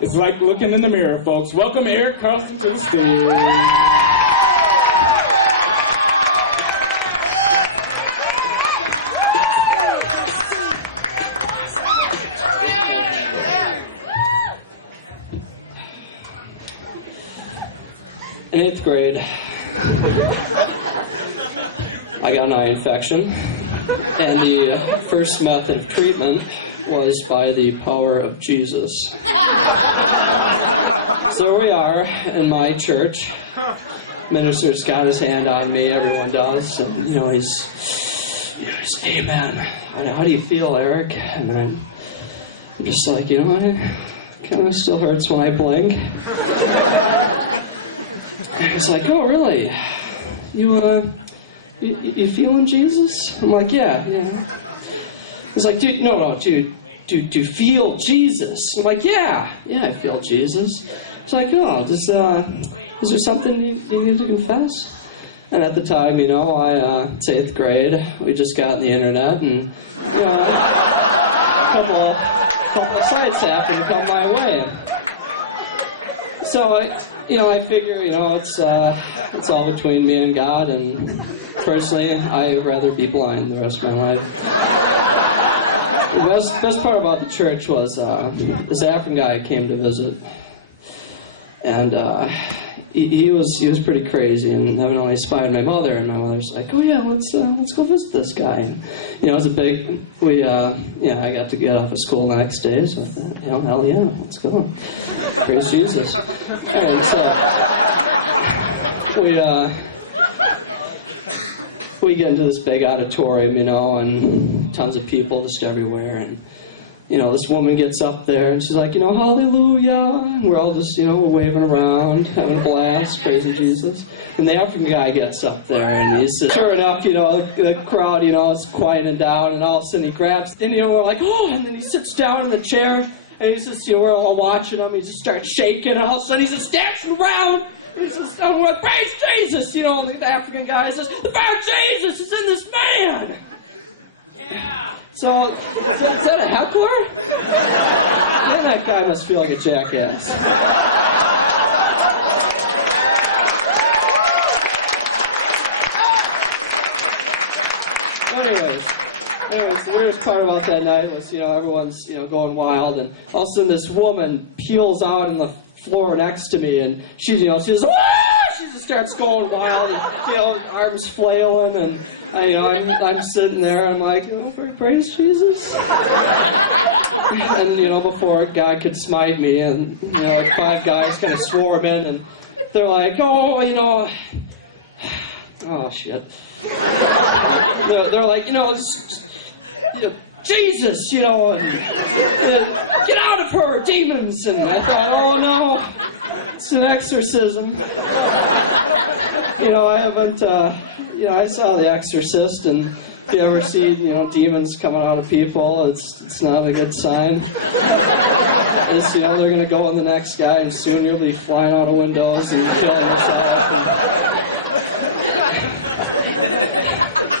It's like looking in the mirror, folks. Welcome Erick Carlson to the stage. In 8th grade, I got an eye infection, and the first method of treatment was by the power of Jesus. So there we are in my church. Minister's got his hand on me, everyone does, and he's amen. How do you feel, Eric? And I'm just like, it kind of still hurts when I blink. He's like, oh, really? You feeling Jesus? I'm like, yeah. He's like, dude, do you feel Jesus? I'm like, yeah, I feel Jesus. He's like, oh, is there something you need to confess? And at the time, it's 8th grade. We just got on the internet, and a couple of sites happened to come my way. So I figure, it's all between me and God, and personally, I'd rather be blind the rest of my life. The best part about the church was this African guy came to visit, and he was pretty crazy, and evidently spied my mother, and my mother's like, oh yeah, let's go visit this guy. And, it was a big, I got to get off of school the next day, so I thought, hell yeah, let's go. Praise Jesus. And so we get into this big auditorium, and tons of people just everywhere, and this woman gets up there, and she's like, hallelujah, and we're all just, waving around, having a blast, praising Jesus. And the African guy gets up there, and he's sure enough, the crowd, is quieting down, and all of a sudden he grabs, and, we're like, oh, and then he sits down in the chair, and he's just, we're all watching him, he just starts shaking, and all of a sudden he's just dancing around, he's just, we're like, praise Jesus, the African guy says, the power of Jesus is in this man! Yeah. So, is that a heckler? Man, that guy must feel like a jackass. Anyways, the weirdest part about that night was, everyone's, going wild, and all of a sudden this woman peels out on the floor next to me, and she just, wah! She just starts going wild, and, arms flailing, and I'm sitting there, I'm like, praise Jesus. And, before God could smite me, and, like 5 guys kind of swarm in, and they're like, oh, shit. They're like, Jesus, and get out of her, demons. And I thought, oh no, it's an exorcism. I haven't, I saw The Exorcist, and if you ever see, demons coming out of people, it's not a good sign. It's, they're going to go on the next guy, and soon you'll be flying out of windows and killing yourself.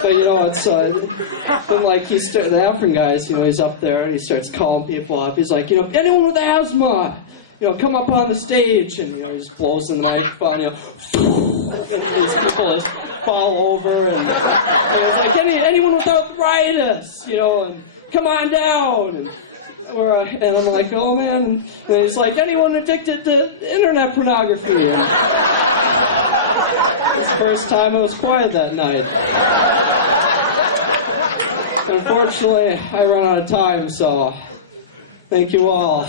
But, it's, then, like, the African guys, he's up there, and he starts calling people up. He's like, anyone with asthma, come up on the stage, and, he just blows in the microphone, and these people just fall over, and he's like, anyone with arthritis, and come on down, and I'm like, oh man, and he's like, anyone addicted to internet pornography, and it's the first time it was quiet that night. Unfortunately, I run out of time, so thank you all.